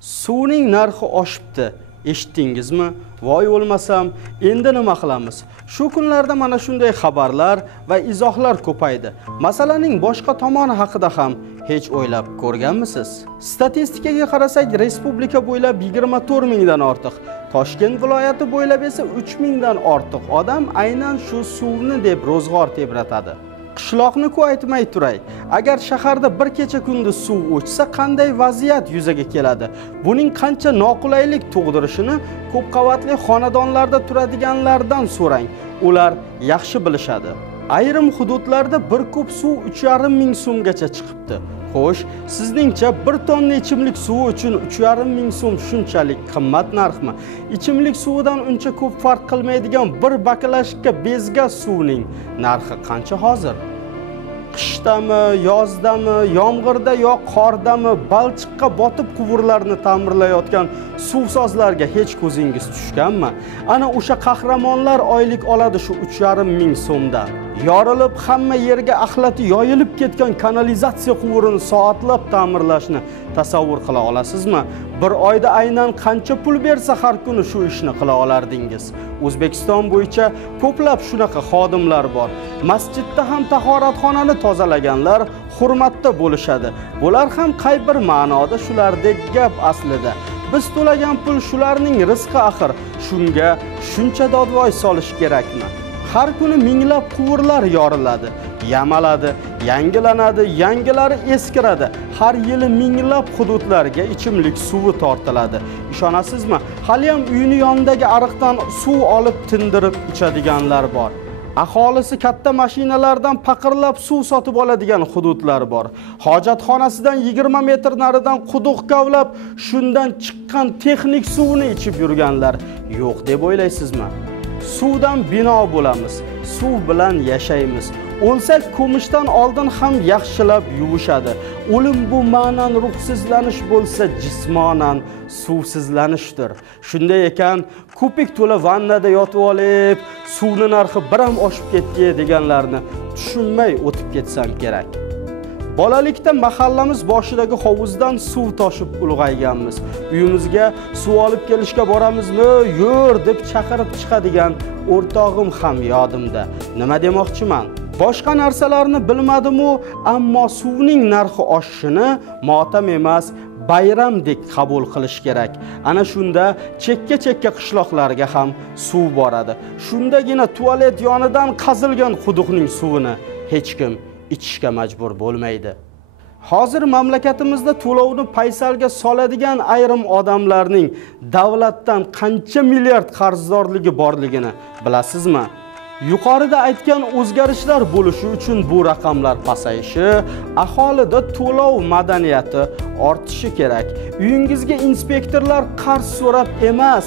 Suvning narxi oshibdi. Eshitdingizmi? Voy o'lmasam, endi nima qilamiz? Shu kunlarda mana shunday xabarlar va izohlar ko'paydi. Masalaning boshqa tomoni haqida ham hech o'ylab ko'rganmisiz? Statistikaga qarasak, respublika bo'ylab 24 mingdan ortiq, Toshkent viloyati bo'ylab esa 3 mingdan ortiq odam aynan shu suvni deb ro'zg'or tebratadi. Qishloqni-ku aytmay turay. Agar shaharda bir kecha kunduz suv o'chsa, qanday vaziyat yuzaga keladi? Buning qancha noqulaylik tug'dirishini ko'p qavatli xonadonlarda turadiganlardan so'rang. Ular yaxshi bilishadi. Ayrim hududlarda bir ko'p suv 3,5 ming so'mgacha chiqibdi. Xo'sh, sizningcha bir tonna ichimlik suvi uchun 3,5 ming so'm shunchalik qimmat narxmi? Ichimlik suvidan uncha ko'p farq qilmaydigan bir bakalashka bezgaz suvning narxi qancha hozir? Qishdami, yozdami, yomg'irda yo qordami, balchiqqa botib quvurlarni ta'mirlayotgan suvsozlarga hech ko'zingiz tushganmi? Ana o'sha qahramonlar oylik oladi shu 3,5 ming so'mdan. Yorilib hamma yerga axlati yoyilib ketgan kanalizatsiya quvurini soatlab ta'mirlashni tasavvur qila olasizmi? Bir oyda aynan qancha pul bersa har kuni shu ishni qila olardingiz? O'zbekiston bo'yicha ko'plab shunaqa xodimlar bor. Masjidda ham tahoratxonani tozalaganlar hurmatda bo'lishadi. Bular ham qay bir ma'noda shulardek gap aslida. Biz to'lagan pul shularning rizqi axir. Shunga shuncha dodvoy solish kerakmi? Har kuni minglab quvurlar yoriladi, yamaladi, yangilanadi, yangilari eskiradi. Har yili minglab hududlarga ichimlik suvi tortiladi. Ishonasizmi? Hali ham uyini yonidagi ariqdan suv olib tindirib ichadiganlar bor. Aholisi katta mashinalardan paqirlab suv sotib oladigan hududlar bor. Hojatxonasidan 20 metr naridan quduq kavlab, shundan chiqqan texnik suvni ichib yurganlar yo'q deb o'ylaysizmi? Suvdan bino bo'lamiz, suv bilan yashaymiz. O'lsak ko'mishdan oldin ham yaxshilab yuvishadi. O'lim bu ma'nan ruhsizlanish bo'lsa, jismonan suvsizlanishdir. Shunday ekan, ko'pik to'la vannada yotib olib, suvni narxi bir ham oshib ketdi deganlarni tushunmay o'tib ketsam kerak. Bolalikda mahallamiz boshidagi hovuzdan suv toshib ulg'ayganmiz. Uyimizga suv olib kelishga boramizmi? Yur deb chaqirib chiqadigan o'rtog'im ham yodimda. Nima demoqchiman? Boshqa narsalarni bilmadim-u, ammo suvning narxi oshishini motam emas, bayramdek qabul qilish kerak. Ana shunda chekka-chekka qishloqlarga ham suv boradi. Shundagina tualet yonidan qazilgan quduqning suvini hech kim ichishga majbur bo'lmaydi. Hozir mamlakatimizda to'lovni paysalga soladigan ayrim odamlarning davlatdan qancha milliard qarzdorligi borligini bilasizmi? Yuqorida aytgan o'zgarishlar bo'lishi uchun bu raqamlar pasayishi, aholida to'lov madaniyati ortishi kerak. Uyingizga inspektorlar qarz so'rab emas,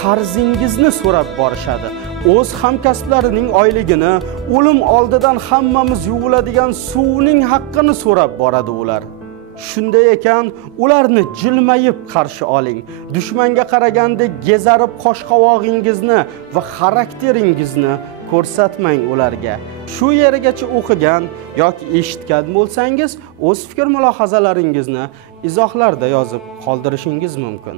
qarzingizni so'rab borishadi. O'z hamkasblarining oyligini, o'lim oldidan hammamiz yuviladigan suvning haqqini so'rab boradi ular. Shunday ekan, ularni jilmayib qarshi oling. Dushmanga qaraganda gezarib qosh-qovog'ingizni va xarakteringizni ko'rsatmang ularga. Shu yergacha o'qigan yoki eshitgan bo'lsangiz, o'z fikr mulohazalaringizni izohlarda yozib qoldirishingiz mumkin.